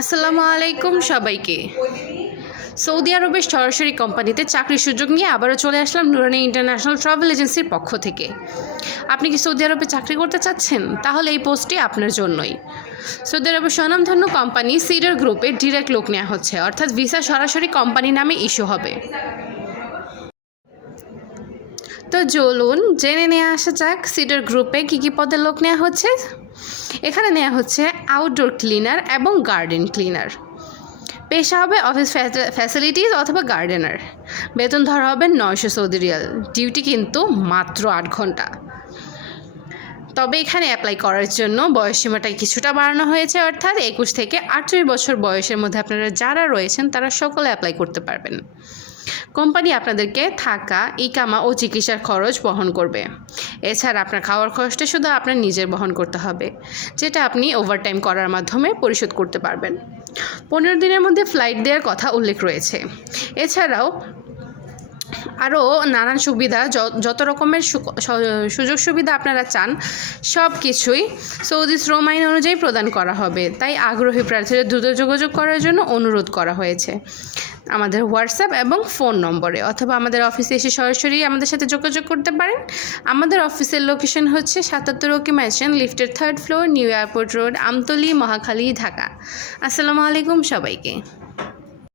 আসসালামু আলাইকুম সবাইকে। সৌদি আরবের সরাসরি কোম্পানিতে চাকরির সুযোগ নিয়ে আবারও চলে আসলাম নুরানি ইন্টারন্যাশনাল ট্রাভেল এজেন্সির পক্ষ থেকে। আপনি কি সৌদি আরবে চাকরি করতে চাচ্ছেন? তাহলে এই পোস্টটি আপনার জন্যই। সৌদি আরবের স্বনামধন্য কোম্পানি সিডার গ্রুপে ডিরেক্ট লোক নেওয়া হচ্ছে, অর্থাৎ ভিসা সরাসরি কোম্পানি নামে ইস্যু হবে। তো চলুন জেনে নিয়ে আসা যাক সিডার গ্রুপে কী পদে লোক নেওয়া হচ্ছে। এখানে নেওয়া হচ্ছে আউটডোর ক্লিনার এবং গার্ডেন ক্লিনার। পেশা হবে অফিস ফ্যাসিলিটিস অথবা গার্ডেনার। বেতন ধরা হবে 900 সৌদি রিয়াল। ডিউটি কিন্তু মাত্র 8 ঘন্টা। তবে এখানে অ্যাপ্লাই করার জন্য বয়সসীমাটা কিছুটা বাড়ানো হয়েছে, অর্থাৎ 21 থেকে 38 বছর বয়সের মধ্যে আপনারা যারা রয়েছেন তারা সকলে অ্যাপ্লাই করতে পারবেন। কোম্পানি আপনাদেরকে থাকা, ইকামা ও চিকিৎসার খরচ বহন করবে। এছাড়া আপনার খাওয়ার খরচটা শুধু আপনার নিজের বহন করতে হবে, যেটা আপনি ওভারটাইম করার মাধ্যমে পরিশোধ করতে পারবেন। 15 দিনের মধ্যে ফ্লাইট দেওয়ার কথা উল্লেখ রয়েছে। এছাড়াও আরও নানান সুবিধা, যত রকমের সুযোগ সুবিধা আপনারা চান সব কিছুই সৌদি শ্রম আইন অনুযায়ী প্রদান করা হবে। তাই আগ্রহী প্রার্থীদের দ্রুত যোগাযোগ করার জন্য অনুরোধ করা হয়েছে আমাদের হোয়াটসঅ্যাপ এবং ফোন নম্বরে, অথবা আমাদের অফিসে এসে সরাসরি আমাদের সাথে যোগাযোগ করতে পারেন। আমাদের অফিসের লোকেশন হচ্ছে 77 ওকি ম্যানশন, লিফটের 3rd floor, new airport road, Amtali, Mohakhali, Dhaka. আসসালামু আলাইকুম সবাইকে।